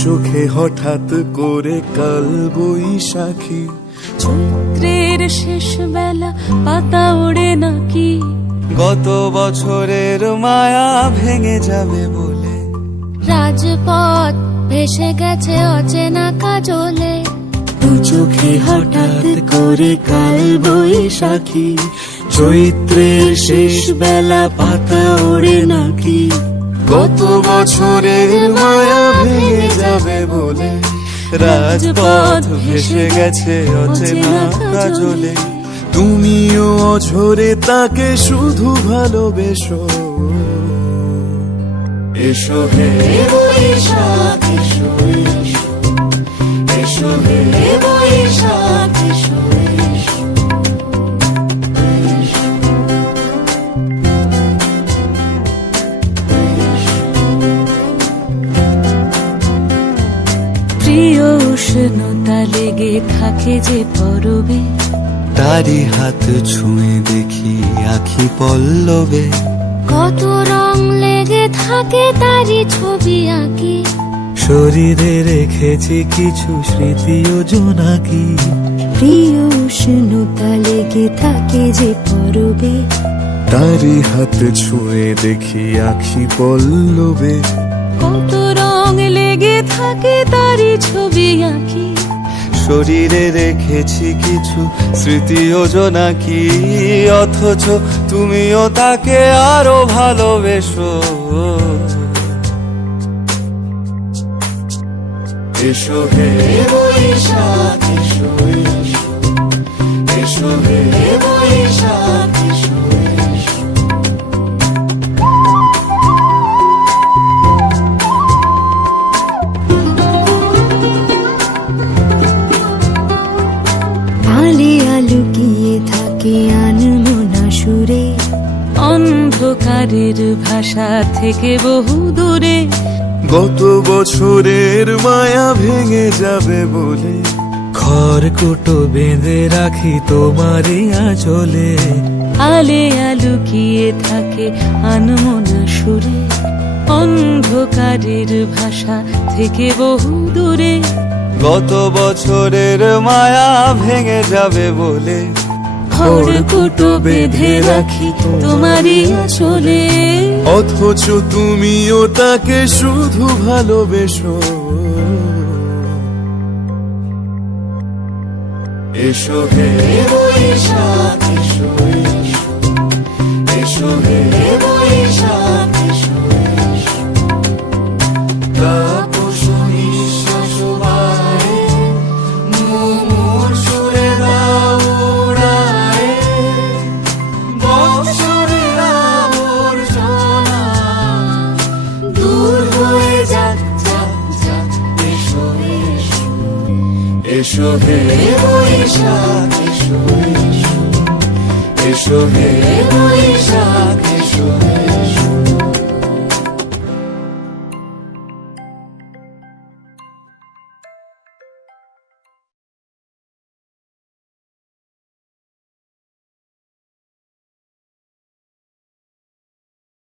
চোখে হঠাৎ করে কাল বৈশাখী, চৈত্রের শেষ বেলা পাতা ওড়ে নাকি, গত বছরের মায়া ভেঙে যাবে বলে, রাজপথ ভেসে গেছে অচেনা কাজলে, দু চোখে হঠাৎ করে কাল বৈশাখী, চৈত্রের শেষ বেলা পাতা ওড়ে নাকি, গত বছরের মায়া ভেঙে যাবে বলে, রাজপথ ভেসে গেছে অচেনা কাজলে, তুমিও অঝরে তাকে শুধু ভালোবেসো। এসো হে বৈশাখ এসো, এসো এসো হে বৈশাখ এসো, এসো। প্রিয় উষ্ণতা লেগে থাকে যে পরবে, তারি হাত ছুঁয়ে দেখি আখি পল্লবে, কত রং লেগে থাকে তারই ছবি আঁকি, শরীরে রেখেছি কিছু স্মৃতি ও জোনাকি, প্রিয় উষ্ণতা লেগে থাকে যে পরবে, তারি হাত ছুঁয়ে দেখি আখি পল্লবে, কত রং লেগে থাকে তারই ছবি আঁকি, শরীরে রেখেছি কিছু স্মৃতি ও জোনাকি, অথচ তুমিও তাকে আরো ভালোবেসো। এসো হে বৈশাখ এসো, এসো এসো হে বৈশাখ এসো, এসো। আলে আলুকিয়ে থাকে আনমনা সুরে, অন্ধকারের ভাষা থেকে বহু দূরে, গত বছরের মায়া ভেঙে যাবে বলে, খড়কুটো বেঁধে রাখি তোমারই আঁচলে, আলে আলুকিয়ে থাকে আনমনা সুরে, অন্ধকারের ভাষা থেকে বহু দূরে, গত বছরের মায়া ভেঙে যাবে বলে, খড়কুটো বেঁধে রাখি তোমারই আঁচলে, অথচ তুমিও তাকে শুধু ভালোবেসো। এসো হে বৈশাখ এসো, এসো এসো হে বৈশাখ এসো, এসো। তাপস নিঃশ্বাস বায়ে, মুমুর সুরে দাও উড়ায়ে, বৎসরের আবর্জনা দূর হয়ে যাক, যাক, যাক। এসো এসো এসো হে বৈশাখ এসো, এসো এসো হে বৈশাখ।